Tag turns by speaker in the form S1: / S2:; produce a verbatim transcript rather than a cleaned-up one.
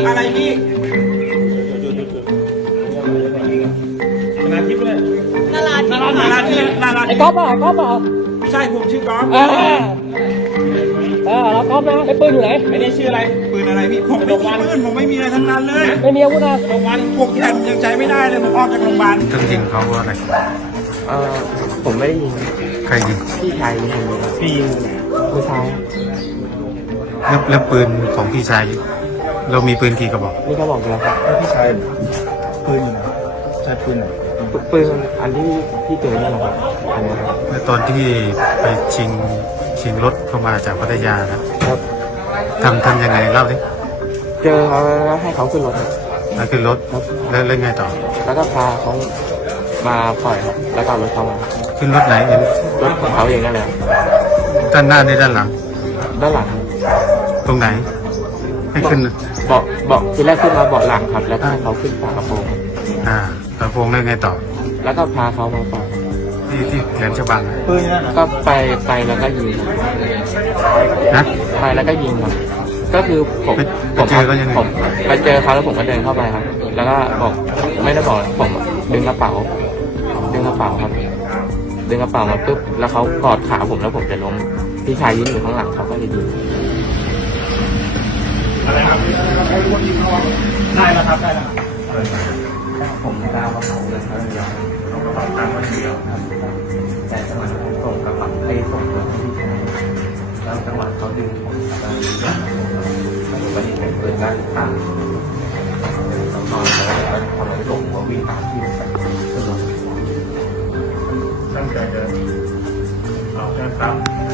S1: อะไรพี่นาทิพย์เลย
S2: นาราธิ
S1: นารานาราทิพย์นารา
S3: ไอ้ก๊อฟเปล่าไอ้ก๊อฟเปล่า
S1: ใช่ผมชื่อก๊อฟ
S3: เออเออแล้วก๊อฟนะไอ้ปืนอยู่ไหน
S1: ไอ้นี่ชื่ออะไรปืนอะไรพี่ผมไม่มีปืนผมไม่มีอะไรทั้งนั้นเลย
S3: ไม่มีอาวุธนะ
S1: โรงพยาบาลพวกแทนยังใช้ไม่ได้เลยผมออกจากโรงพยาบาล
S4: ต้องยิงเขาว่าอะไร
S5: เออผมไม่ได้ยิง
S4: ใครยิง
S5: พี่ชายยิงคนเดียว
S1: ปีน
S5: มือซ้าย
S4: แล้วแล้วปืนของพี่ชายเรามีปืนกี่กระบอก
S5: นี่ก็บอกแล้วครับ
S1: พี่ชายปืนอยู่นะใช้ปืนไหน
S5: ปปืนอันที่ที่เจอนี่แหละครับอันนี้ครับ
S4: แล้วตอนที่ไปชิงชิงรถเข้ามาจากพัทยานะครับ ทำทำยังไงเล่าดิ
S5: เจอเขาแล้วให้เขาขึ้นรถครับ
S4: แล้วขึ้นรถแล้วแล้วไงต่อ
S5: แล้วก็พาเขามาปล่อยครับแล้วก็เอารถเขามา
S4: ขึ้นรถไหนเห็น
S5: รถของเขาเองนั่นแหละครับ
S4: ด้านหน้าในด้านหลัง
S5: ด้านหลังครับ
S4: ตรงไหน ให้ขึ้น
S5: เบาะเบาะทีแรกขึ้นมาเบาะหลังครับ แล้วก็ให้เขาขึ้นฝากระโปรงครับ
S4: อ่ากระโปรงแล้วไงต่อ
S5: แล้วก็พาเขามาปล่อย
S4: ที่ที่แหลมฉบังนะ
S1: ปืนนั่นนะ
S5: ก็ไปไปแล้วก็ยิงครับ
S4: นะ
S5: ไปแล้วก็ยิงครับก็คือผม
S4: ไป
S5: ผม
S4: ไปเจอเขายังไง
S5: ผมไปเจอเขาแล้วผมก็เดินเข้าไปครับ แล้วก็บอกไม่ได้บอกผมดึงกระเป๋า ดึงกระเป๋าครับ ดึงกระเป๋ามาปุ๊บแล้วเขากอดขาผมแล้วผมจะล้มพี่ชายยืนอยู่ข้างหลังเขาก็เลยยิง
S1: อะไรครับได้แล้วครับได้แล้ว
S5: ผมกล้าว่าเขาเลยเขาเลยยอมเขากระเป๋าตังค์วันเดียวครับแต่จังหวะผมส่งกระเป๋าไปส่งรถให้พี่ชายแล้วจังหวะเขาดึงผมก็เลยยอมผมก็ยิงเป็นปืนด้านข้างตอนนั้นแล้วพอเราส่งผมก็วิ่งตามที่ไปขึ้นรถ
S1: ตั้งใจเดินเอาแค่ตั้ง